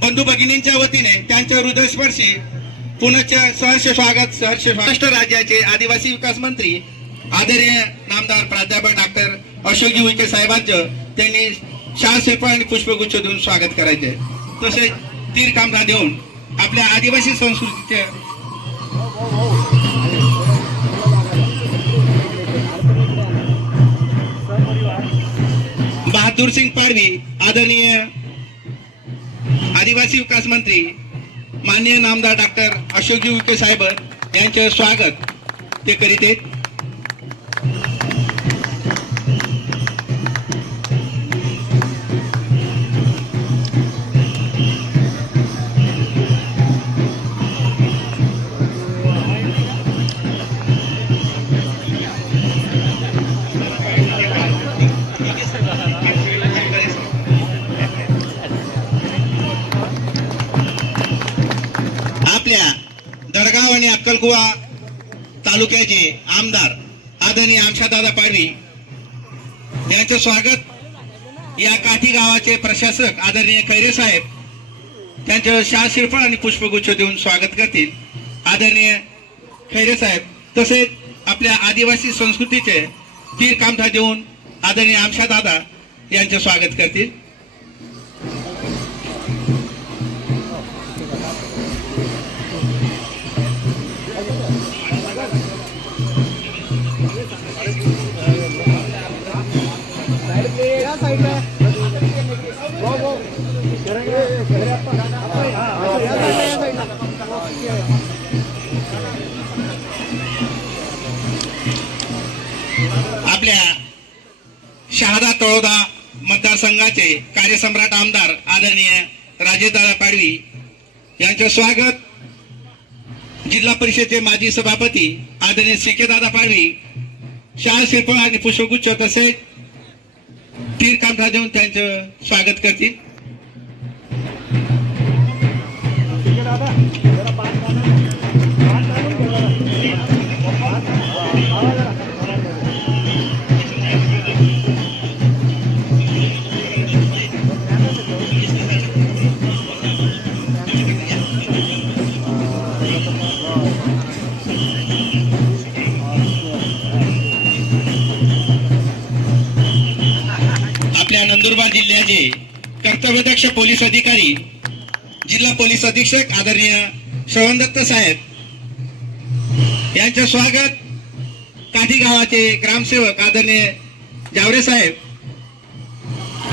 बंधू भगिनींच्या वतीने त्यांच्या हृदयस्पर्शी पुनश्च सहर्ष स्वागत महाराष्ट्र राज्याचे आदिवासी विकास मंत्री आदरणीय नामदार प्राध्यापक डॉक्टर अशोकजी उईके साहेबांचं त्यांनी शाल श्रीफळ आणि पुष्पगुच्छ देऊन स्वागत करायचे। तसेच तीर कामरा देऊन आपल्या आदिवासी संस्कृतीचे बहादूर सिंग पाडवी आदरणीय आदिवासी विकास मंत्री माननीय नामदार डॉक्टर अशोकजी उईके साहेब यांचे स्वागत ते करीत आहेत। आपल्या दडगाव आणि अक्कलकुवा तालुक्याचे आमदार आदरणीय आमशादादा पाडवी यांचं स्वागत या काठी गावाचे प्रशासक आदरणीय खैरे साहेब त्यांचं शाल श्रीफळ आणि पुष्पगुच्छ देऊन स्वागत करतील। आदरणीय खैरे साहेब तसेच आपल्या आदिवासी संस्कृतीचे तीर कामठा देऊन आदरणीय आमशादादा यांचे स्वागत करतील। आपल्या शहादा तळोदा मतदारसंघाचे कार्यसम्राट आमदार आदरणीय राजेशदादा पाडवी यांचे स्वागत जिल्हा परिषदेचे माजी सभापती आदरणीय सीकेदादा पाडवी शाल श्रीफळ आणि पुष्पगुच्छ तसेच तीर कामठा देऊन त्यांचं स्वागत करतील। आपल्या नंदुरबार जिल्ह्याचे कर्तव्यदक्ष पोलीस अधिकारी जिल्हा पोलीस अधीक्षक आदरणीय श्रवणदत्त साहेब यांचे स्वागत काठी गावाचे ग्रामसेवक आदरणीय जावरे साहेब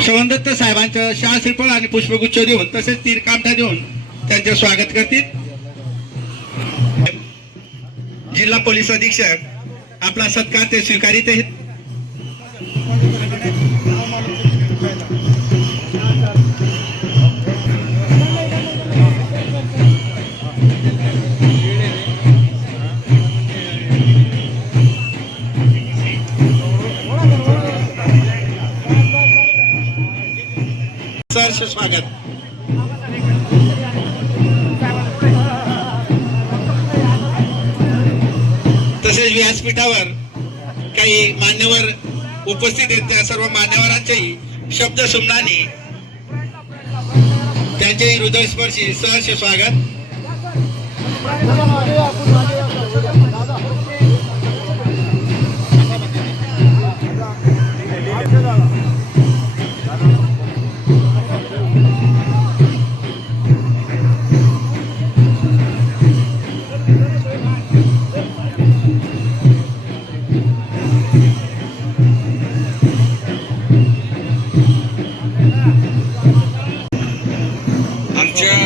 श्रवणदत्त साहेबांचं शाल श्रीफळ आणि पुष्पगुच्छ देऊन तसेच तीर कामठा देऊन त्यांचे स्वागत करतील। जिल्हा पोलीस अधीक्षक आपला सत्कार ते स्वीकारित आहेत। सहर्ष स्वागत। तसेच व्यासपीठावर काही मान्यवर उपस्थित आहेत, त्या सर्व मान्यवरांचेही शब्द सुमनाने त्यांचेही हृदयस्पर्शी सहर्ष स्वागत. आमच्या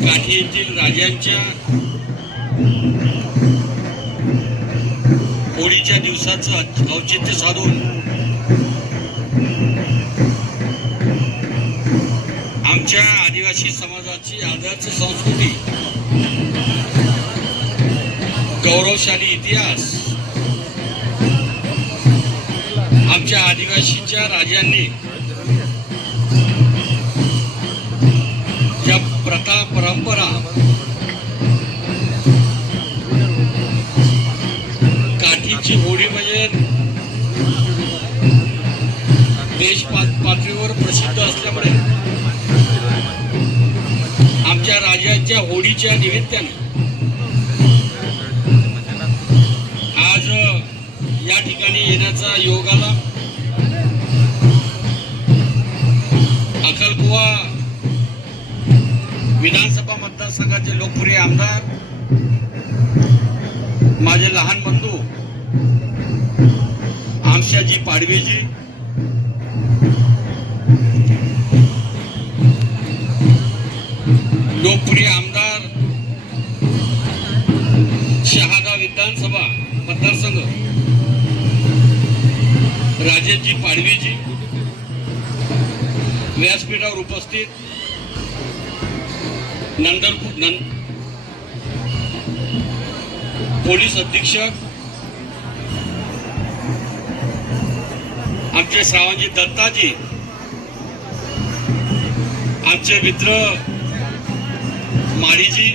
काठी येथील राजांच्या होळीच्या दिवसाचं औचित्य साधून आमच्या आदिवासी समाजाची आदर्श संस्कृती, गौरवशाली इतिहास, आमच्या आदिवासीच्या राजांनी ज्या प्रथा परंपरा काठीची होळी म्हणजे देश पातळीवर प्रसिद्ध असल्यामुळे आमच्या राजांच्या होळीच्या निमित्ताने आज या ठिकाणी येण्याचा योग आला. अक्कलकुवा विधानसभा मतदारसंघाचे लोकप्रिय आमदार, माझे लहान बंधू आमशाजी पाडवीजी, लोकप्रिय आमदार शहादा विधानसभा मतदारसंघ राजेशजी पाडवीजी, व्यासपीठावर उपस्थित पोलीस अधीक्षक आमचे श्रावणजी दत्ताजी, आमचे मित्र माळीजी,